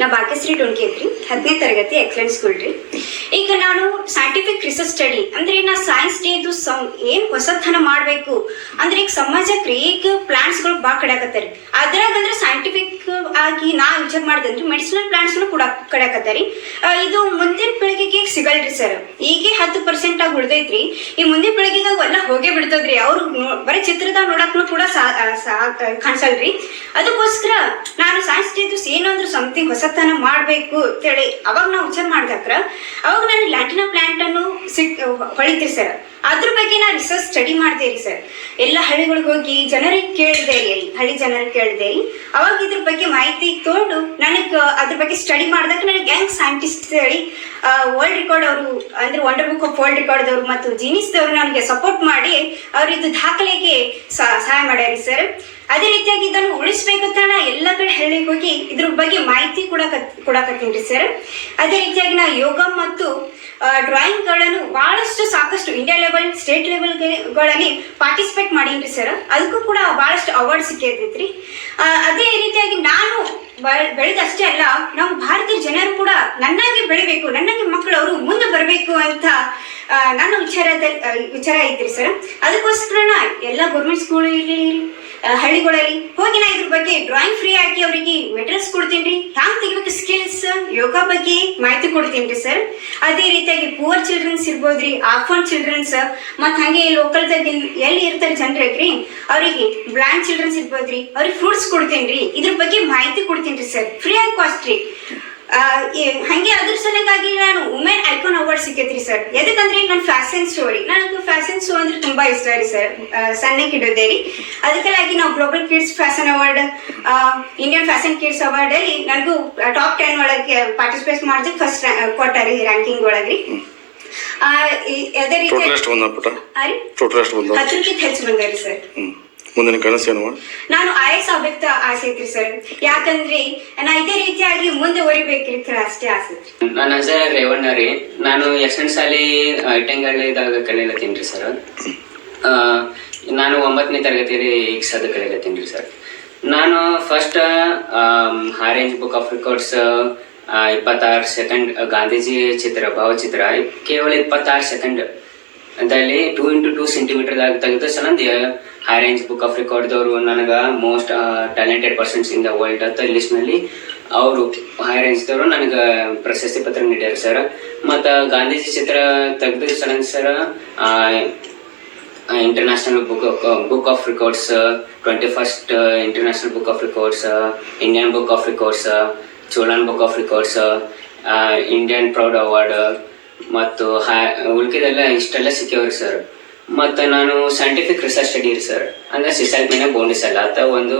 ನಾ ಭಾಗ್ಯಶ್ರೀ ಡೊಣ್ಕೆ ಐತ್ರಿ, 10ನೇ ತರಗತಿ ಎಕ್ಸಲೆಂಟ್ ಸ್ಕೂಲ್ ರೀ. ಈಗ ನಾನು ಸೈಂಟಿಫಿಕ್ ರಿಸರ್ಚ್ ಸ್ಟಡಿ ಅಂದ್ರೆ ನಾ ಸೈನ್ಸ್ ಡೇದು ಏನ್ ಹೊಸತನ ಮಾಡಬೇಕು ಅಂದ್ರೆ ಈಗ ಸಮಾಜಕ್ಕೆ ಈಗ ಪ್ಲಾಂಟ್ಸ್ಗಳು ಭಾಳ ಕಡ್ಯಾಕತ್ತಾರಿ. ಅದ್ರಾಗ ಅಂದ್ರೆ ಸೈಂಟಿಫಿಕ್ ಆಗಿ ನಾ ವಿಚಾರ ಮಾಡಿದ್ರೆ ಮೆಡಿಸಿನಲ್ ಪ್ಲಾಂಟ್ಸ್ನು ಕೂಡ ಕಡ್ಯಾಕತ್ತಾರಿ. ಇದು ಮುಂದಿನ ಪೀಳಿಗೆಗೆ ಸಿಗಲ್ರಿ ಸರ್. ಈಗೇ 10% ಆಗಿ ಉಳ್ದೈತ್ರಿ. ಈ ಮುಂದಿನ ಪೀಳಿಗೆಗೆ ಅವೆಲ್ಲ ಹೋಗೇ ಬಿಡ್ತದ್ರಿ. ಅವ್ರು ಬರೀ ಚಿತ್ರದಾಗ ನೋಡಕ್ನು ಕೂಡ ಕಾಣಿಸಲ್ರಿ. ಅದಕ್ಕೋಸ್ಕರ ನಾನು ಸೈನ್ಸ್ ಡೇದು ಏನಂದ್ರೆ ಸಮಥಿಂಗ್ ಹೊಸತನ ಮಾಡಬೇಕು ಅಂತೇಳಿ ಅವಾಗ ನಾವು ವಿಚಾರ ಮಾಡಿದಾಕ್ರ ಅವಾಗ ನಾನು ಲ್ಯಾಟಿನಾ ಪ್ಲಾಂಟ್ ಅನ್ನು ಹೊಳಿತೀರಿ ಸರ್. ಅದ್ರ ಬಗ್ಗೆ ನಾನು ರಿಸರ್ಚ್ ಸ್ಟಡಿ ಮಾಡ್ತೇರಿ ಸರ್. ಎಲ್ಲ ಹಳ್ಳಿಗಳಿಗೆ ಹೋಗಿ ಜನರಿಗೆ ಕೇಳಿದೆ ರೀ, ಹಳ್ಳಿ ಜನರಿಗೆ ಕೇಳಿದೆ ರೀ. ಅವಾಗ ಇದ್ರ ಬಗ್ಗೆ ಮಾಹಿತಿ ತೊಗೊಂಡು ನನಗೆ ಅದ್ರ ಬಗ್ಗೆ ಸ್ಟಡಿ ಮಾಡಿದಾಗ ನನಗೆ ಹೆಂಗ್ ಸೈಂಟಿಸ್ಟ್ ಹೇಳಿ ವರ್ಲ್ಡ್ ರೆಕಾರ್ಡ್ ಅವರು ಅಂದ್ರೆ wonder book of world record ದವರು ಮತ್ತು ಜೀನಿಸ್ದವರು ನನಗೆ ಸಪೋರ್ಟ್ ಮಾಡಿ ಅವ್ರು ಇದು ದಾಖಲೆಗೆ ಸಹಾಯ ಮಾಡ್ಯಾರಿ ಸರ್. ಅದೇ ರೀತಿಯಾಗಿ ಇದನ್ನು ಉಳಿಸ್ಬೇಕಂತ ನಾ ಎಲ್ಲ ಕಡೆ ಹಳ್ಳಿಗೆ ಹೋಗಿ ಇದ್ರ ಬಗ್ಗೆ ಮಾಹಿತಿ ಕೊಡಕತ್ತೀನಿ ಸರ್. ಅದೇ ರೀತಿಯಾಗಿ ನಾ ಯೋಗ ಮತ್ತು ಡ್ರಾಯಿಂಗ್ಗಳನ್ನು ಬಹಳಷ್ಟು ಸಾಕಷ್ಟು ಇಂಡಿಯಾ ಲೆವೆಲ್ ಸ್ಟೇಟ್ ಲೆವೆಲ್ಗಳಲ್ಲಿ ಪಾರ್ಟಿಸಿಪೇಟ್ ಮಾಡೀನಿ ಸರ್. ಅದಕ್ಕೂ ಕೂಡ ಬಹಳಷ್ಟು ಅವಾರ್ಡ್ ಸಿಕ್ಕೈತ್ರಿ. ಅದೇ ರೀತಿಯಾಗಿ ನಾನು ಬೆಳೆದಷ್ಟೇ ಅಲ್ಲ, ನಾವು ಭಾರತೀಯ ಜನರು ಕೂಡ ನನ್ನಾಗಿ ಬೆಳಿಬೇಕು, ನನ್ನಾಗಿ ಮಕ್ಕಳು ಅವರು ಮುಂದೆ ಬರಬೇಕು ಅಂತ ನನ್ನ ವಿಚಾರ ಐತ್ರಿ ಸರ್. ಅದಕ್ಕೋಸ್ಕರ ನಾ ಎಲ್ಲ ಗೌರ್ಮೆಂಟ್ ಸ್ಕೂಲ್ ಹಳ್ಳಿಗಳಲ್ಲಿ ಹೋಗಿ ನಾ ಇದ್ರ ಬಗ್ಗೆ ಡ್ರಾಯಿಂಗ್ ಫ್ರೀ ಆಗಿ ಅವರಿಗೆ ಮೆಟೀರಿಯಲ್ಸ್ ಕೊಡ್ತೀನಿ. ಹ್ಯಾಂಗ್ ತೆಗಿಬೇಕು ಸ್ಕಿಲ್ಸ್ ಯೋಗ ಬಗ್ಗೆ ಮಾಹಿತಿ ಕೊಡ್ತೀನಿ ಸರ್. ಅದೇ ರೀತಿಯಾಗಿ ಪೂವರ್ ಚಿಲ್ಡ್ರನ್ಸ್ ಇರ್ಬೋದ್ರಿ, ಆಫನ್ ಚಿಲ್ಡ್ರನ್ಸ್, ಮತ್ತು ಹಾಗೆ ಲೋಕಲ್ದಾಗ ಎಲ್ಲಿ ಇರ್ತಾರೆ ಜನರಿಗೆ ಅವರಿಗೆ ಬ್ಲೈಂಡ್ ಚಿಲ್ಡ್ರನ್ಸ್ ಇರ್ಬೋದ್ರಿ, ಅವ್ರಿಗೆ ಫ್ರೂಟ್ಸ್ ಕೊಡ್ತೀನಿ. ಇದ್ರ ಬಗ್ಗೆ ಮಾಹಿತಿ ಕೊಡ್ತೀನಿ ಸರ್, ಫ್ರೀ ಆಗಿ ಕಾಸ್ಟ್ ರೀ. ಹಂಗೆ ಅದ್ರ ಸಲುವಾಗಿ ನಾನು ವುಮೆನ್ ಐಕಾನ್ ಅವಾರ್ಡ್ ಸಿಕ್ಕೈತ್ರಿ ಸರ್. ಎದಕ್ಕಂದ್ರೆ ನಾನು ಫ್ಯಾಷನ್ ಶೋ ರೀ, ನನಗೆ ಫ್ಯಾಷನ್ ಶೋ ಅಂದ್ರೆ ತುಂಬಾ ಇಷ್ಟ ರೀ ಸರ್. ಸಣ್ಣಕ್ಕೆ ಇಡೋದೇ ರೀ. ಅದಕ್ಕಾಗಿ ನಾವು global kids fashion award, Indian fashion kids award ಅಲ್ಲಿ ನನಗೂ ಟಾಪ್ 10 ಒಳಗೆ ಪಾರ್ಟಿಸಿಪೇಟ್ ಮಾಡಿದ್ರೆ ಫಸ್ಟ್ ಕೊಟ್ಟಾರಿ ರ್ಯಾಂಕಿಂಗ್ ಒಳಗ್ರಿ. ಅದೇ ರೀತಿ 10ಕ್ಕಿಂತ ಹೆಚ್ಚು ಬಂದಾರಿ ಸರ್. ಮುಂದಿನ ಕನಸೇನು? ನಾನು IAS ಆಗ್ಬೇಕ ಆಸೆ ಐತ್ರಿ ಸರ್. ಯಾಕಂದ್ರೆ ನಾ ಇದೇ ರೀತಿಯಾಗಿ ಮುಂದೆ ಹೊರಿಬೇಕ್ರಿ ಅಷ್ಟೇ ಆಸೆ. ನನ್ನ ಹೆಸರು ರೇವಣ್ಣ ರೀ. ನಾನು ಎಷ್ಟನೇ ಸಾಲಿ ಇಟ್ಟಂಗಳ್ಳಿದಾಗ ಕಲಿಯಲತ್ತೀನಿ ಸರ್. ನಾನು 9ನೇ ತರಗತಿಯಲ್ಲಿ ಈಗ ಸದ ಕಲಿಯಲತ್ತೀನಿ ಸರ್. ನಾನು first orange book of records 26 second Gandhiji ಭಾವಚಿತ್ರ ಕೇವಲ 26 ಸೆಕೆಂಡ್ ಅದಲ್ಲಿ 2x2 ಸೆಂಟಿಮೀಟರ್ದಾಗ ತೆಗೆದು ಸಲಂದ ಆರೆಂಜ್ ಬುಕ್ ಆಫ್ ರೆಕಾರ್ಡ್ದವರು ನನಗೆ most talented persons in the world ಅಂತ ಲಿಸ್ಟ್ನಲ್ಲಿ ಅವರು ಆರೆಂಜ್ದವರು ನನಗೆ ಪ್ರಶಸ್ತಿ ಪತ್ರ ನೀಡ್ಯಾರ ಸರ್. ಮತ್ತು ಗಾಂಧೀಜಿ ಚಿತ್ರ ತೆಗೆದು ಸಲಂದ sir international book of records, 21st international book of records, Indian book of records, Cholan book of records, Indian proud award ಮತ್ತು ಉಳ್ಕಿದೆಲ್ಲ ಇಷ್ಟೆಲ್ಲ ಸಿಕ್ಕವ್ರಿ ಸರ್. ಮತ್ತು ನಾನು ಸೈಂಟಿಫಿಕ್ ರಿಸರ್ಚ್ ಸ್ಟಡಿ ರೀ ಸರ್. ಅಂದರೆ ಸಿಸಲ್ಮಿನ ಬೋಂಡಿಸೆಲ್ಲ ಅಂತ ಒಂದು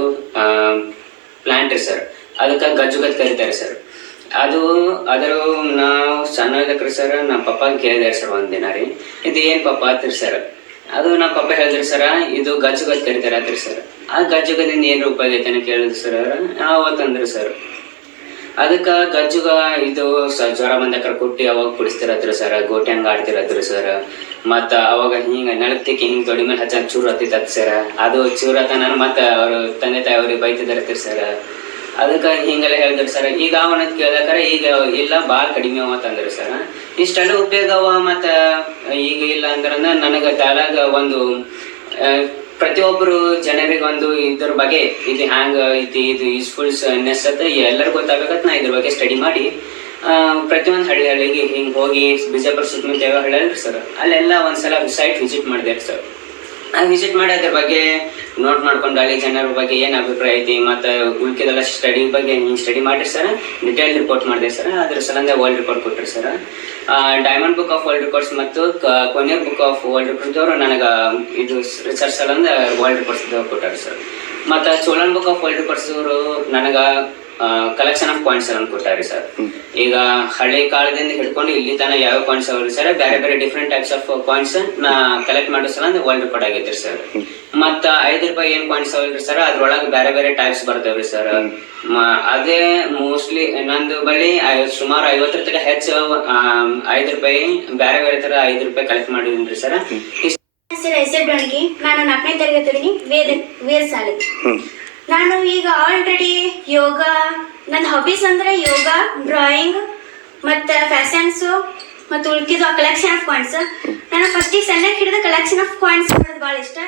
ಪ್ಲಾಂಟ್ ರೀ ಸರ್. ಅದಕ್ಕೆ ಗಜ್ಜುಗದ್ ಕರೀತಾರೆ ಸರ್. ಅದರ ನಾವು ಸಣ್ಣದಕ್ರಿ ಸರ್. ನಮ್ಮ ಪಪ್ಪ ಕೇಳಿದಾರೆ ಸರ್ ಒಂದಿನ ರೀ, ಇದು ಏನು ಪಪ್ಪ ಆತ್ರಿ ಸರ್. ಅದು ನಮ್ಮ ಪಪ್ಪ ಹೇಳಿದ್ರಿ ಸರ್, ಇದು ಗಜ್ಜುಗದ್ ಕರೀತಾರೆ ಆತ್ರಿ ಸರ್. ಆ ಗಜ್ಜುಗದಿಂದ ಏನು ರೂಪಾಯಿ ಐತೆ ಅಂತ ಕೇಳಿದ್ರು ಸರ್. ಅವತ್ತಂದ್ರಿ ಸರ್ ಅದಕ್ಕೆ ಗಜ್ಜುಗ ಇದು ಜ್ವರ ಬಂದಕ್ರ ಕೊಟ್ಟು ಅವಾಗ ಕುಡಿಸ್ತಿರತ್ರಿ ಸರ್. ಗೋಟಿ ಹಂಗೆ ಆಡ್ತಿರತ್ರಿ ಸರ್. ಮತ್ತು ಅವಾಗ ಹಿಂಗೆ ನೆಲಕ್ತಿಕ್ಕಿ ಹಿಂಗೆ ದೊಡ್ಡ ಮೇಲೆ ಹಚ್ಚ ಚೂರು ಹತ್ತಿತ್ತತ್ ಸರ್. ಅದು ಚೂರು ಹತ್ತ ನಾನು ಮತ್ತು ಅವರು ತಂದೆ ತಾಯಿ ಅವ್ರಿಗೆ ಬೈತಿದ್ದಾರತ್ರಿ ಸರ್. ಅದಕ್ಕೆ ಹಿಂಗೆಲ್ಲ ಹೇಳಿದ್ರು ಸರ್. ಈಗ ಅವನದು ಕೇಳ್ದಾರೆ ಈಗ ಇಲ್ಲ ಭಾಳ ಕಡಿಮೆ ಅವತ್ತಂದ್ರಿ ಸರ್. ಇಷ್ಟೆಲ್ಲ ಉಪಯೋಗ ಅವ. ಮತ್ತು ಈಗ ಇಲ್ಲ ಅಂದ್ರೆ ನನಗೆ ತಲೆಗ ಒಂದು ಪ್ರತಿಯೊಬ್ಬರು ಜನರಿಗೆ ಒಂದು ಇದ್ರ ಬಗ್ಗೆ ಇದು ಹ್ಯಾಂಗೆ ಐತಿ, ಇದು ಯೂಸ್ಫುಲ್ನೆಸ್ ಅಂತ ಎಲ್ಲರಿಗೂ ಗೊತ್ತಾಗಬೇಕಂತ ನಾ ಇದ್ರ ಬಗ್ಗೆ ಸ್ಟಡಿ ಮಾಡಿ ಪ್ರತಿಯೊಂದು ಹಳ್ಳಿಗೆ ಹಿಂಗೆ ಹೋಗಿ ಬಿಜಾಪುರ ಸುತ್ತಮುತ್ತ ಯಾವ ಹಳ್ಳಿ ಅಲ್ರಿ ಸರ್, ಅಲ್ಲೆಲ್ಲ ಒಂದ್ಸಲ ಸೈಟ್ ವಿಸಿಟ್ ಮಾಡಿದೆ ಸರ್. ವಿಸಿಟ್ ಮಾಡಿ ಅದ್ರ ಬಗ್ಗೆ ನೋಟ್ ಮಾಡ್ಕೊಂಡು ಹಳ್ಳಿ ಜನರ ಬಗ್ಗೆ ಏನು ಅಭಿಪ್ರಾಯ ಐತಿ ಮತ್ತು ಉಳ್ಕಿದೆಲ್ಲ ಸ್ಟಡಿ ಬಗ್ಗೆ ಸ್ಟಡಿ ಮಾಡಿರಿ ಸರ್. ಡಿಟೇಲ್ ರಿಪೋರ್ಟ್ ಮಾಡಿದೆ ಸರ್. ಅದ್ರ ಸಲಂದ ವರ್ಲ್ಡ್ ರೆಕಾರ್ಡ್ ಕೊಟ್ಟರು sir. Diamond book of world records ಮತ್ತು ಕೊನೆಯರ್ ಬುಕ್ ಆಫ್ ವರ್ಲ್ಡ್ ರೆಕಾರ್ಡ್ದವರು ನನಗೆ ಇದು ರಿಸರ್ಚ್ ಸಲಂದ ವರ್ಲ್ಡ್ ರೆಕಾರ್ಡ್ಸ್ ಕೊಟ್ಟಾರೆ ಸರ್. ಮತ್ತು Cholan book of world records ಅವರು ನನಗೆ ಕಲೆಕ್ಷನ್ ಆಫ್ ಪಾಯಿಂಟ್ಸ್ ಅನ್ನು ಕೊಟ್ಟಾರೆ ಸರ್. ಈಗ ಹಳ್ಳಿ ಕಾಲದಿಂದ ಹಿಡ್ಕೊಂಡು ಇಲ್ಲಿ ತನ ಯಾವ ಪಾಯಿಂಟ್ಸ್ ಅವ್ರಿ ಸರ್, ಬೇರೆ ಬೇರೆ ಡಿಫ್ರೆಂಟ್ ಟೈಪ್ಸ್ ಆಫ್ ಪಾಯಿಂಟ್ಸ್ ನಾ ಕಲೆಕ್ಟ್ ಮಾಡೋ ಸಲ ವರ್ಲ್ಡ್ ರೆಕಾರ್ಡ್ ಆಗೈತ್ರಿ ಸರ್. ಮತ್ತು 5 ರೂಪಾಯಿ ಏನು ಪಾಯಿಂಟ್ಸ್ ಅವಲ್ರಿ ಸರ್, ಅದ್ರೊಳಗೆ ಬೇರೆ ಬೇರೆ ಟೈಪ್ಸ್ ಬರ್ತವ್ರಿ ಸರ್. ಅದೇ ಮೋಸ್ಟ್ಲಿ ನಂದು ಬಳಿ ಸುಮಾರು 50 ತನಕ ಹೆಚ್ಚು 5 ರೂಪಾಯಿ ಬೇರೆ ಬೇರೆ ಥರ 5 ರೂಪಾಯಿ ಕಲೆಕ್ಟ್ ಮಾಡಿದೀನಿ ಸರ್. ಹೆಸರು ಡೊಣ್ಗಿ. ನಾನು 4ನೇ ತರಗತಿ ವೇದ ಶಾಲೆ. ನಾನು ಈಗ ಆಲ್ರೆಡಿ ಯೋಗ ನನ್ನ ಹಾಬೀಸ್ ಅಂದರೆ ಯೋಗ, ಡ್ರಾಯಿಂಗ್ ಮತ್ತು ಫ್ಯಾಷನ್ಸು ಮತ್ತು ಉಳ್ಕಿದ್ದು ಕಲೆಕ್ಷನ್ ಆಫ್ ಕಾಯಿನ್ಸ್. ನಾನು ಫಸ್ಟಿಗೆ ಸಣ್ಣಕ್ಕೆ ಹಿಡಿದ ಕಲೆಕ್ಷನ್ ಆಫ್ ಕಾಯಿನ್ಸ್ ಮಾಡೋದು ಭಾಳ ಇಷ್ಟ.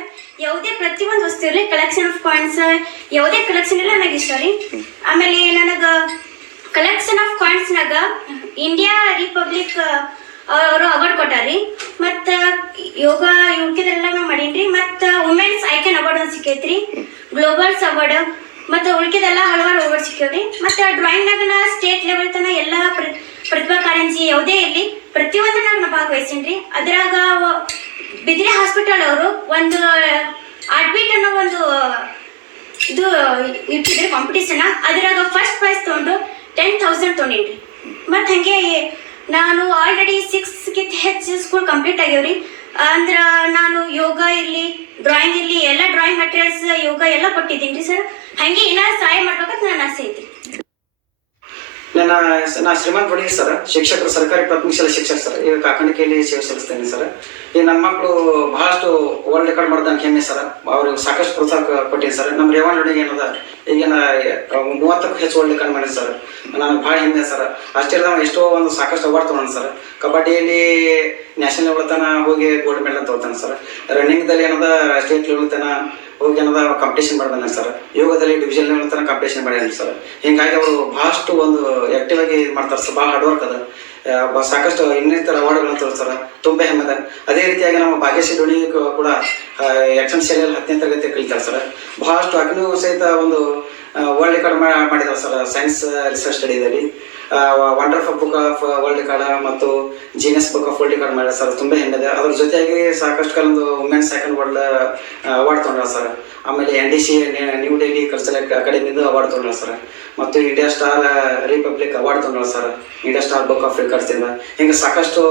ಯಾವುದೇ ಪ್ರತಿಯೊಂದು ವಸ್ತು ಇರಲಿ ಕಲೆಕ್ಷನ್ ಆಫ್ ಕಾಯಿನ್ಸ್, ಯಾವುದೇ ಕಲೆಕ್ಷನ್ ಇಲ್ಲ ನನಗೆ ಇಷ್ಟ ರೀ. ಆಮೇಲೆ ನನಗೆ ಕಲೆಕ್ಷನ್ ಆಫ್ ಕಾಯಿನ್ಸ್ನಾಗ ಇಂಡಿಯಾ ರಿಪಬ್ಲಿಕ್ ಅವರು ಅವಾರ್ಡ್ ಕೊಟ್ಟಾರಿ. ಮತ್ತು ಯೋಗ ಉಳ್ಕಿದೆಲ್ಲ ನಾವು ಮಾಡೀನಿ. ಮತ್ತು ವುಮೆನ್ಸ್ ಐಕನ್ ಅವಾರ್ಡ್ ಒಂದು ಸಿಕ್ಕೈತ್ರಿ, ಗ್ಲೋಬಲ್ಸ್ ಅವಾರ್ಡ್ ಮತ್ತು ಉಳ್ಕಿದೆಲ್ಲ ಹಲವಾರು ಅವಾರ್ಡ್ ಸಿಕ್ಕವ್ರಿ. ಮತ್ತು ಡ್ರಾಯಿಂಗ್ನಾಗ ನಾ ಸ್ಟೇಟ್ ಲೆವೆಲ್ ತನಕ ಎಲ್ಲ ಪ್ರತಿಭಾ ಕಾರಂಜಿ ಯಾವುದೇ ಇರಲಿ ಪ್ರತಿಯೊಂದನ್ನಾಗ ನಾ ಭಾಗವಹಿಸೀನಿ ರೀ. ಅದ್ರಾಗ ಬಿದ್ರಿ ಹಾಸ್ಪಿಟಲ್ ಅವರು ಒಂದು ಆರ್ಟ್ಬೀಟ್ ಅನ್ನೋ ಒಂದು ಇದು ಇಟ್ಟಿದ್ರಿ ಕಾಂಪಿಟೇಷನ್. ಅದ್ರಾಗ ಫಸ್ಟ್ ಪ್ರೈಸ್ ತೊಗೊಂಡು 10,000 ತೊಗೊಂಡಿನಿ. ಮತ್ತು ಹಾಗೆ ನಾನು ಆಲ್ರೆಡಿ 6ಗಿಂತ ಹೆಚ್ಚು ಸ್ಕೂಲ್ ಕಂಪ್ಲೀಟ್ ಆಗ್ಯಾವ್ರಿ. ಅಂದ್ರೆ ನಾನು ಯೋಗ ಇರಲಿ, ಡ್ರಾಯಿಂಗ್ ಇರಲಿ, ಎಲ್ಲ ಡ್ರಾಯಿಂಗ್ ಮಟೀರಿಯಲ್ಸ್, ಯೋಗ ಎಲ್ಲ ಕೊಟ್ಟಿದ್ದೀನಿ ರೀ ಸರ್. ಹಾಗೆ ಏನಾದ್ರು ಸಹಾಯ ಮಾಡ್ಬೇಕಂತ ನನ್ನ ಆಸೆ ಐತಿ. ನಾ ಶ್ರೀಮಂತ್ ಬಡಿ ಸರ್, ಶಿಕ್ಷಕರು, ಸರ್ಕಾರಿ ಪ್ರಾಥಮಿಕ ಶಾಲೆ ಶಿಕ್ಷಕ ಸರ್. ಈಗ ಕಾಕಣಿಕೆಯಲ್ಲಿ ಸೇವೆ ಸಲ್ಲಿಸ್ತೇನೆ ಸರ್. ಈಗ ನನ್ನ ಮಕ್ಕಳು ಬಹಳಷ್ಟು ವರ್ಲ್ಡ್ ರೆಕಾರ್ಡ್ ಮಾಡ್ದಂಗೆ ಹೆಮ್ಮೆ ಸರ್. ಅವ್ರಿಗೆ ಸಾಕಷ್ಟು ಪ್ರೋತ್ಸಾಹ ಕೊಟ್ಟಿನಿ ಸರ್. ನಮ್ಮ ರೇವಣ್ಣ ಏನದ ಈಗಿನ 30ಕ್ಕೂ ಹೆಚ್ಚು ವರ್ಲ್ಡ್ ರೆಕಾರ್ಡ್ ಮಾಡಿದೆ ಸರ್. ನನಗೆ ಭಾಳ ಹೆಮ್ಮೆ ಸರ್. ಅಷ್ಟೇ ನಾವು ಎಷ್ಟೋ ಒಂದು ಸಾಕಷ್ಟು ಅವಾರ್ಡ್ ತೊಗೊಂಡು ಸರ್. ಕಬಡ್ಡಿಯಲ್ಲಿ ನ್ಯಾಷನಲ್ ಲೆವೆಲ್ ತನ ಹೋಗಿ ಗೋಲ್ಡ್ ಮೆಡಲ್ ತೊಗೊತಾನೆ ಸರ್. ರನ್ನಿಂಗ್ದಲ್ಲಿ ಏನದ ಸ್ಟೇಟ್ ಲೆವೆಲ್ ತನ ಹೋಗಿ ಏನದ ಕಾಂಪಿಟೇಷನ್ ಮಾಡಿದಾನೆ ಸರ್. ಯೋಗದಲ್ಲಿ ಡಿವಿಷನ್ ಲೆವೆಲ್ ತನಕ ಕಾಂಪಿಟೇಷನ್ ಮಾಡಿದಾನೆ ಸರ್. ಹಿಂಗಾಗಿ ಅವರು ಬಹಳಷ್ಟು ಒಂದು ಆಕ್ಟಿವ್ ಆಗಿ ಮಾಡ್ತಾರೆ ಸರ್. ಭಾಳ ಹಾರ್ಡ್ ವರ್ಕ್ ಅದ. ಸಾಕಷ್ಟು ಇನ್ನಿತರ ಅವಾರ್ಡ್ಗಳನ್ನ ತೋರಿಸ್ತಾರೆ. ತುಂಬ ಹೆಮ್ಮೆ ಅದ. ಅದೇ ರೀತಿಯಾಗಿ ನಮ್ಮ ಭಾಗ್ಯಶ್ರೀ ಡೋಣಿ ಕೂಡ ಆಕ್ಷನ್ ಶಾಲೆಯಲ್ಲಿ 10ನೇ ತರಗತಿ ಕಲಿತಾರೆ ಸರ್. ಬಹಳಷ್ಟು ಅಕಿನೂ ಸಹಿತ ಒಂದು ವರ್ಲ್ಡ್ ರೆಕಾರ್ಡ್ ಮಾಡಿದ್ದಾರೆ ಸರ್ ಸೈನ್ಸ್ ರಿಸರ್ಚ್ ಸ್ಟಡಿದಲ್ಲಿ. Wonderful book of world record ಮತ್ತು genius book of world record ಮಾಡ್ಯಾರ ಸರ್. ತುಂಬ ಹೆಮ್ಮೆ ಇದೆ. ಅದ್ರ ಜೊತೆಯಾಗಿ ಸಾಕಷ್ಟು ಕಾಲೊಂದು ವುಮೆನ್ಸ್ ಸೆಕೆಂಡ್ ವರ್ಲ್ಡ್ ಅವಾರ್ಡ್ ತೊಗೊಂಡ್ರ ಸರ್. ಆಮೇಲೆ NDC ನ್ಯೂ ಡೆಲ್ಲಿ ಕಲ್ಚರಲ್ ಅಕಾಡೆಮಿದು ಅವಾರ್ಡ್ ತೊಗೊಂಡ್ರ ಸರ್. ಮತ್ತು ಇಂಡಿಯಾ ಸ್ಟಾರ್ ರಿಪಬ್ಲಿಕ್ ಅವಾರ್ಡ್ ತೊಗೊಂಡ್ರ sir. India star book of ರೆಕಾರ್ಡ್ಸಿಂದ ಹಿಂಗೆ ಸಾಕಷ್ಟು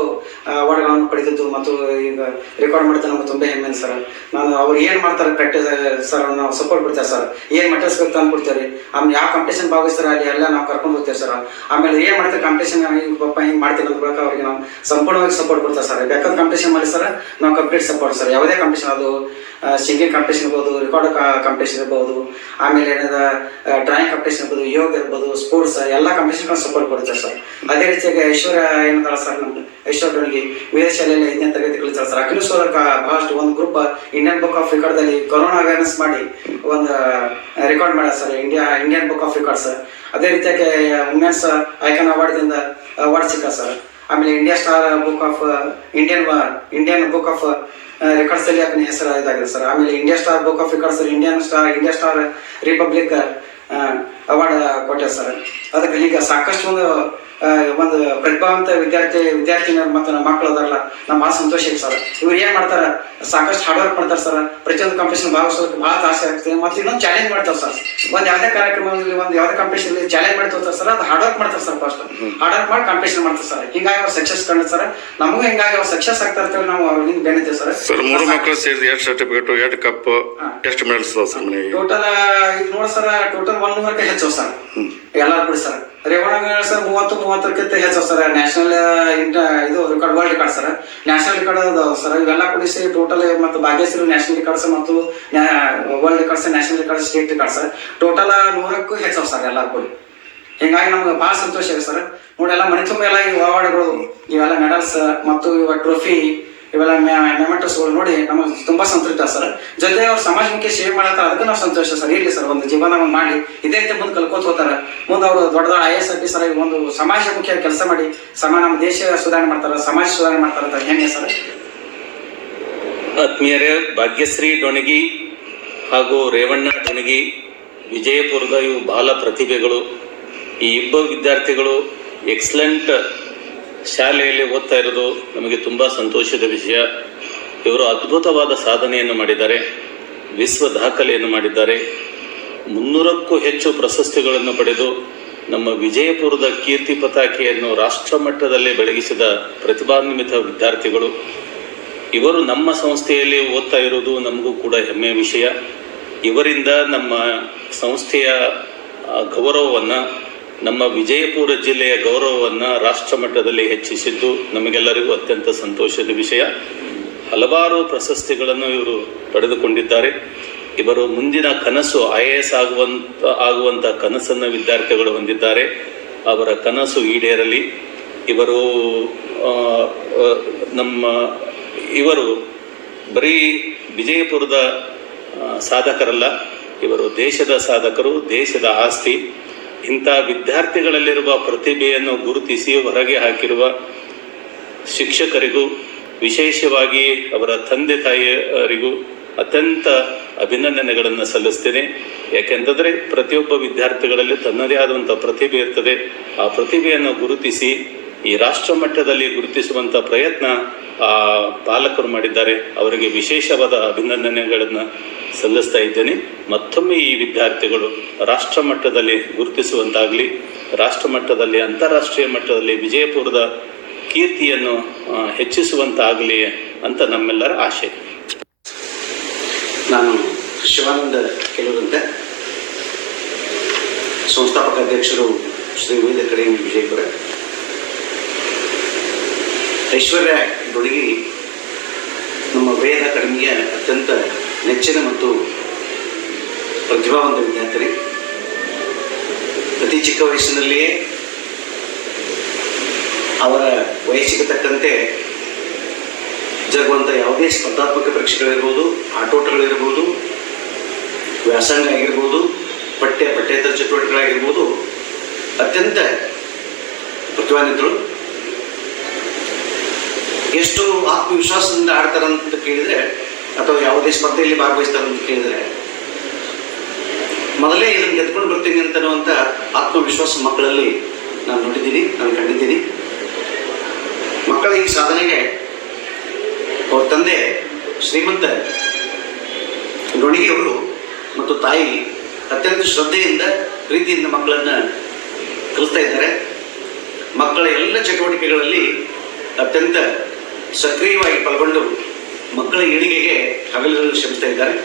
ಅವಾರ್ಡ್ಗಳನ್ನು ಪಡೆದಿದ್ದು ಮತ್ತು ಈಗ ರೆಕಾರ್ಡ್ ಮಾಡ್ತಾ ನಮ್ಗೆ ತುಂಬ ಹೆಮ್ಮೆ ಸರ್. ನಾನು ಅವ್ರು ಏನು ಮಾಡ್ತಾರೆ ಪ್ರಾಕ್ಟೀಸ್ ಸರ್, ನಾವು ಸಪೋರ್ಟ್ ಕೊಡ್ತೇವೆ ಸರ್. ಏನು ಮೆಟಲ್ಸ್ ಬೇಕು ತಂದು ಕೊಡ್ತೇವೆ. ಆಮೇಲೆ ಯಾವ ಕಾಂಪಿಟೇಷನ್ ಭಾಗವಹಿಸ್ತಾರೆ ಅಲ್ಲಿ ಎಲ್ಲ ನಾವು ಕರ್ಕೊಂಡು ಹೋಗ್ತೇವೆ ಸರ್. ಆಮೇಲೆ ಏನು ಮಾಡ್ತಾರೆ ಕಾಂಪಿಟೇಷನ್ ಹಿಂಗೆ ಪಪ್ಪ ಹಿಂಗೆ ಮಾಡ್ತೀನಿ ಅಂತ ಬಳಿಕ ಅವ್ರಿಗೆ ನಾವು ಸಂಪೂರ್ಣವಾಗಿ ಸಪೋರ್ಟ್ ಕೊಡ್ತೇವೆ ಸರ್. ಬೇಕಾದ ಕಾಂಪಿಟೇಷನ್ ಮಾಡಿ ಸರ್, ನಾವು ಕಂಪ್ಲೀಟ್ ಸಪೋರ್ಟ್ ಸರ್. ಯಾವುದೇ ಕಾಂಪಿಟೇಷನ್, ಅದು ಸಿಂಗಿಂಗ್ ಕಾಂಪಿಟೇಷನ್ ಇರ್ಬೋದು, ರೆಕಾರ್ಡ್ ಕಾಂಪಿಟೇಷನ್ ಇರ್ಬೋದು, ಆಮೇಲೆ ಏನದ ಡ್ರಾಯಿಂಗ್ ಕಾಂಪಿಟೇಷನ್ ಇರ್ಬೋದು, ಯೋಗ ಇರ್ಬೋದು, ಸ್ಪೋರ್ಟ್ಸ್ ಎಲ್ಲ ಕಾಂಪಿಟೇಷನ್ ಸಪೋರ್ಟ್ ಕೊಡ್ತೇವೆ ಸರ್. ಅದೇ ರೀತಿಯಾಗಿ ಐಶ್ವರ್ಯ ಏನಂತಾರ ಸರ್, ನಮ್ಮ ಐಶ್ವರ್ಯ ಡೋಣಿಗೆ ವೇದ ಶಾಲೆಯಲ್ಲಿ 5ನೇ ತರಗತಿ ಕಲಿತಾರೆ ಸರ್. ಅಕಿನೂ ಸರ್ ಬಹಳಷ್ಟು ಒಂದು ಗ್ರೂಪ್ ಇಂಡಿಯನ್ ಬುಕ್ ಆಫ್ ರೆಕಾರ್ಡ್ದಲ್ಲಿ ಕೊರೋನಾ ಅವೇರ್ನೆಸ್ ಮಾಡಿ ಒಂದು ರೆಕಾರ್ಡ್ ಮಾಡ್ಯಾರ sir, Indian book of record sir. ಅದೇ ರೀತಿಯಾಗಿ ವುಮೆನ್ಸ್ ಐಕಾನ್ ಅವಾರ್ಡ್ದಿಂದ ಅವಾರ್ಡ್ ಸಿಕ್ಕ ಸರ್. ಆಮೇಲೆ India star book of Indian book of records ಅಲ್ಲಿ ಅದನ್ನ ಹೆಸರು ಇದಾಗಿದೆ ಸರ್. ಆಮೇಲೆ India star book of records India star republic award ಕೊಟ್ಟೆ ಸರ್. ಅದಕ್ಕೆ ಈಗ ಸಾಕಷ್ಟು ಒಂದು ಪ್ರತಿಭಾವಂತ ವಿದ್ಯಾರ್ಥಿನಿಯರು ಮತ್ತು ನಮ್ಮ ಮಕ್ಕಳು ಅದಾರಲ್ಲ, ನಮ್ಮ ಭಾಳ ಸಂತೋಷ ಇದೆ ಸರ್. ಇವ್ರು ಏನು ಮಾಡ್ತಾರೆ, ಸಾಕಷ್ಟು ಹಾರ್ಡ್ ವರ್ಕ್ ಮಾಡ್ತಾರೆ ಸರ್. ಪ್ರತಿಯೊಂದು ಕಾಂಪಿಟೇಷನ್ ಭಾಗವಹಿಸೋದಕ್ಕೆ ಭಾಳ ಆಸೆ ಆಗ್ತದೆ. ಮತ್ತು ಇನ್ನೊಂದು ಚಾಲೆಂಜ್ ಮಾಡ್ತಾರೆ ಸರ್. ಒಂದು ಯಾವುದೇ ಕಾರ್ಯಕ್ರಮದಲ್ಲಿ ಒಂದು ಯಾವುದೇ ಕಾಂಪಿಟೇಷನ್ ಚಾಲೆಂಜ್ ಮಾಡಿ ತೋರ್ತಾರೆ ಸರ್. ಅದು ಹಾರ್ಡ್ ವರ್ಕ್ ಮಾಡ್ತಾರೆ ಸರ್. ಫಸ್ಟ್ ಹಾರ್ಡ್ ವರ್ಕ್ ಮಾಡಿ ಕಾಂಪಿಟೇಷನ್ ಮಾಡ್ತಾರೆ ಸರ್. ಹಿಂಗಾಗಿ ಅವ್ರು ಸಕ್ಸಸ್ ಕಂಡು ಸರ್. ನಮಗೂ ಹಿಂಗಾಗಿ ಅವ್ರು ಸಕ್ಸಸ್ ಆಗ್ತಾ ಇರ್ತೇವೆ, ನಾವು ಅವ್ರಿಂದ ಬೆಣಿತೇವೆ ಸರ್. ಸರ್ 3 ಮಕ್ಕಳು ಸೇರಿದ 2 ಸರ್ಟಿಫಿಕೇಟ್, 2 ಕಪ್, ಎಷ್ಟು ಮೆಡಲ್ಸ್ ಸರ್ ಮನೆಗೆ? ಟೋಟಲ್ ಈಗ ನೋಡಿ ಸರ್, ಟೋಟಲ್ 100ಕ್ಕೆ ಹೆಚ್ಚು ಸರ್ ಎಲ್ಲರೂ ಕೂಡಿ ಸರ್. ರೇವಣ್ಣ ಸರ್ 30-30ಕ್ಕಿಂತ ಹೆಚ್ಚು ಸರ್. ನ್ಯಾಷನಲ್ ಇದು record world record sir, national record ಅದಾವ ಸರ್. ಇವೆಲ್ಲ ಕೂಡಿಸಿ ಟೋಟಲ್ ಮತ್ತು ಭಾಗ್ಯಶ್ರೀ ನ್ಯಾಷನಲ್ ರೆಕಾರ್ಡ್ಸ್ ಮತ್ತು world records, national records, state records total 100ಕ್ಕೂ ಹೆಚ್ಚು ಸರ್ ಎಲ್ಲರೂ ಕೂಡಿ. ಹಿಂಗಾಗಿ ನಮ್ಗೆ ಭಾಳ ಸಂತೋಷ ಇದೆ ಸರ್. ನೋಡಿ ಎಲ್ಲ ಮನೆ ತುಂಬ ಎಲ್ಲ ಈ ಅವಾರ್ಡ್ಗಳು, ಇವೆಲ್ಲ ಮೆಡಲ್ಸ್ ಮತ್ತು ಇವಾಗ ಟ್ರೋಫಿ, ಇವೆಲ್ಲ ಮೆಮೆಂಟೋಸ್ಗಳು ನೋಡಿ ನಮಗೆ ತುಂಬ ಸಂತೃಪ್ತ ಸರ್. ಜೊತೆ ಅವ್ರು ಸಮಾಜಮುಖಿ ಸೇವೆ ಮಾಡತ್ತಾರೆ, ಅದಕ್ಕೆ ನಾವು ಸಂತೋಷ ಸರ್. ಇರಲಿ ಸರ್, ಒಂದು ಜೀವನ ಮಾಡಿ ಇದೇ ರೀತಿ ಮುಂದೆ ಕಲ್ಕೋತ ಹೋಗ್ತಾರೆ. ಮುಂದೆ ಅವರು ದೊಡ್ಡ IAS ಆಫೀಸರ್ ಆಗಿ ಒಂದು ಸಮಾಜಮುಖಿಯಾಗಿ ಕೆಲಸ ಮಾಡಿ ನಮ್ಮ ದೇಶ ಸುಧಾರಣೆ ಮಾಡ್ತಾರೆ, ಸಮಾಜ ಸುಧಾರಣೆ ಮಾಡ್ತಾರೆ ಅಂತ ಹೆಮ್ಮೆ ಸರ್. ಆತ್ಮೀಯರೇ, ಭಾಗ್ಯಶ್ರೀ ಡೊಣಗಿ ಹಾಗೂ ರೇವಣ್ಣ ಡೊಣಗಿ ವಿಜಯಪುರದ ಇವು ಬಾಲ ಪ್ರತಿಭೆಗಳು. ಈ ಇಬ್ಬರು ವಿದ್ಯಾರ್ಥಿಗಳು ಎಕ್ಸಲೆಂಟ್ ಶಾಲೆಯಲ್ಲಿ ಓದ್ತಾ ಇರೋದು ನಮಗೆ ತುಂಬ ಸಂತೋಷದ ವಿಷಯ. ಇವರು ಅದ್ಭುತವಾದ ಸಾಧನೆಯನ್ನು ಮಾಡಿದ್ದಾರೆ, ವಿಶ್ವ ದಾಖಲೆಯನ್ನು ಮಾಡಿದ್ದಾರೆ. 300ಕ್ಕೂ ಹೆಚ್ಚು ಪ್ರಶಸ್ತಿಗಳನ್ನು ಪಡೆದು ನಮ್ಮ ವಿಜಯಪುರದ ಕೀರ್ತಿ ಪತಾಕೆಯನ್ನು ರಾಷ್ಟ್ರ ಮಟ್ಟದಲ್ಲಿ ಬೆಳಗಿಸಿದ ಪ್ರತಿಭಾನ್ವಿತ ವಿದ್ಯಾರ್ಥಿಗಳು. ಇವರು ನಮ್ಮ ಸಂಸ್ಥೆಯಲ್ಲಿ ಓದ್ತಾ ಇರೋದು ನಮಗೂ ಕೂಡ ಹೆಮ್ಮೆಯ ವಿಷಯ. ಇವರಿಂದ ನಮ್ಮ ಸಂಸ್ಥೆಯ ಗೌರವವನ್ನು, ನಮ್ಮ ವಿಜಯಪುರ ಜಿಲ್ಲೆಯ ಗೌರವವನ್ನು ರಾಷ್ಟ್ರ ಮಟ್ಟದಲ್ಲಿ ಹೆಚ್ಚಿಸಿದ್ದು ನಮಗೆಲ್ಲರಿಗೂ ಅತ್ಯಂತ ಸಂತೋಷದ ವಿಷಯ. ಹಲವಾರು ಪ್ರಶಸ್ತಿಗಳನ್ನು ಇವರು ಪಡೆದುಕೊಂಡಿದ್ದಾರೆ. ಇವರು ಮುಂದಿನ ಕನಸು IAS ಆಗುವಂಥ ಕನಸನ್ನು ವಿದ್ಯಾರ್ಥಿಗಳು ಹೊಂದಿದ್ದಾರೆ. ಅವರ ಕನಸು ಈಡೇರಲಿ. ಇವರು ಬರೀ ವಿಜಯಪುರದ ಸಾಧಕರಲ್ಲ, ಇವರು ದೇಶದ ಸಾಧಕರು, ದೇಶದ ಆಸ್ತಿ. ಇಂಥ ವಿದ್ಯಾರ್ಥಿಗಳಲ್ಲಿರುವ ಪ್ರತಿಭೆಯನ್ನು ಗುರುತಿಸಿ ಹೊರಗೆ ಹಾಕಿರುವ ಶಿಕ್ಷಕರಿಗೂ, ವಿಶೇಷವಾಗಿ ಅವರ ತಂದೆ ತಾಯಿಯರಿಗೂ ಅತ್ಯಂತ ಅಭಿನಂದನೆಗಳನ್ನು ಸಲ್ಲಿಸ್ತೇನೆ. ಯಾಕೆಂತಂದರೆ ಪ್ರತಿಯೊಬ್ಬ ವಿದ್ಯಾರ್ಥಿಗಳಲ್ಲಿ ತನ್ನದೇ ಆದಂಥ ಪ್ರತಿಭೆ ಇರ್ತದೆ. ಆ ಪ್ರತಿಭೆಯನ್ನು ಗುರುತಿಸಿ ಈ ರಾಷ್ಟ್ರ ಮಟ್ಟದಲ್ಲಿ ಗುರುತಿಸುವಂಥ ಪ್ರಯತ್ನ ಆ ಪಾಲಕರು ಮಾಡಿದ್ದಾರೆ. ಅವರಿಗೆ ವಿಶೇಷವಾದ ಅಭಿನಂದನೆಗಳನ್ನು ಸಲ್ಲಿಸ್ತಾ ಇದ್ದೇನೆ. ಮತ್ತೊಮ್ಮೆ ಈ ವಿದ್ಯಾರ್ಥಿಗಳು ರಾಷ್ಟ್ರ ಮಟ್ಟದಲ್ಲಿ ಗುರುತಿಸುವಂತಾಗಲಿ, ರಾಷ್ಟ್ರ ಮಟ್ಟದಲ್ಲಿ ಅಂತಾರಾಷ್ಟ್ರೀಯ ಮಟ್ಟದಲ್ಲಿ ವಿಜಯಪುರದ ಕೀರ್ತಿಯನ್ನು ಹೆಚ್ಚಿಸುವಂತಾಗಲಿ ಅಂತ ನಮ್ಮೆಲ್ಲರ ಆಶೆ. ನಾನು ಶಿವಾನಂದ ಕೆಲವರಂತೆ, ಸಂಸ್ಥಾಪಕ ಅಧ್ಯಕ್ಷರು ಶ್ರೀ ವೇದ ಅಕಾಡೆಮಿ ವಿಜಯಪುರ. ಐಶ್ವರ್ಯ ಡೊಣಗಿ ನಮ್ಮ ವೇದ ಅಕಾಡೆಮಿಯ ಅತ್ಯಂತ ನೆಚ್ಚಿನ ಮತ್ತು ಪ್ರತಿಭಾವಂತ ವಿದ್ಯಾರ್ಥಿ. ಅತಿ ಚಿಕ್ಕ ವಯಸ್ಸಿನಲ್ಲಿಯೇ ಅವರ ವಯಸ್ಸಿಗೆ ತಕ್ಕಂತೆ ಜರುಗುವಂಥ ಯಾವುದೇ ಸ್ಪರ್ಧಾತ್ಮಕ ಪರೀಕ್ಷೆಗಳಿರ್ಬೋದು, ಆಟೋಟಗಳಿರ್ಬೋದು, ವ್ಯಾಸಂಗ ಆಗಿರ್ಬೋದು, ಪಠ್ಯೇತರ ಚಟುವಟಿಕೆಗಳಾಗಿರ್ಬೋದು, ಅತ್ಯಂತ ಪ್ರತಿಭಾನ್ವಿತರು. ಎಷ್ಟು ಆತ್ಮವಿಶ್ವಾಸದಿಂದ ಆಡ್ತಾರಂತ ಕೇಳಿದರೆ, ಅಥವಾ ಯಾವುದೇ ಸ್ಪರ್ಧೆಯಲ್ಲಿ ಭಾಗವಹಿಸ್ತಾರಂತ ಕೇಳಿದರೆ, ಮೊದಲೇ ಇದನ್ನು ಗೆದ್ಕೊಂಡು ಬರ್ತೀನಿ ಅಂತನ್ನುವಂಥ ಆತ್ಮವಿಶ್ವಾಸ ಮಕ್ಕಳಲ್ಲಿ ನಾನು ನೋಡಿದ್ದೀನಿ, ನಾನು ಕಂಡಿದ್ದೀನಿ. ಮಕ್ಕಳ ಈ ಸಾಧನೆಗೆ ಅವ್ರ ತಂದೆ ಶ್ರೀಮಂತ ಡೊಣಗಿಯವರು ಮತ್ತು ತಾಯಿ ಅತ್ಯಂತ ಶ್ರದ್ಧೆಯಿಂದ, ಪ್ರೀತಿಯಿಂದ ಮಕ್ಕಳನ್ನು ಕಲಿಸ್ತಾ ಇದ್ದಾರೆ. ಮಕ್ಕಳ ಎಲ್ಲ ಚಟುವಟಿಕೆಗಳಲ್ಲಿ ಅತ್ಯಂತ ಸಕ್ರಿಯವಾಗಿ ಪಾಲ್ಗೊಂಡು ಮಕ್ಕಳ ಏಳಿಗೆಗೆ ಹಗಲಿರುಳು ಶ್ರಮಿಸ್ತಾ ಇದ್ದಾರೆ.